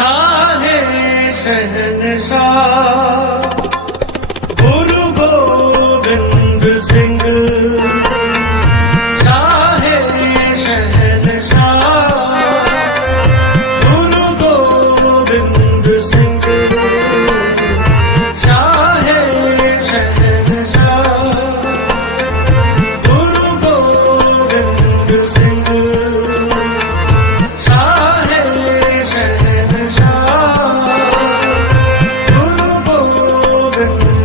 शाह शहनशाह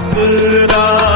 불가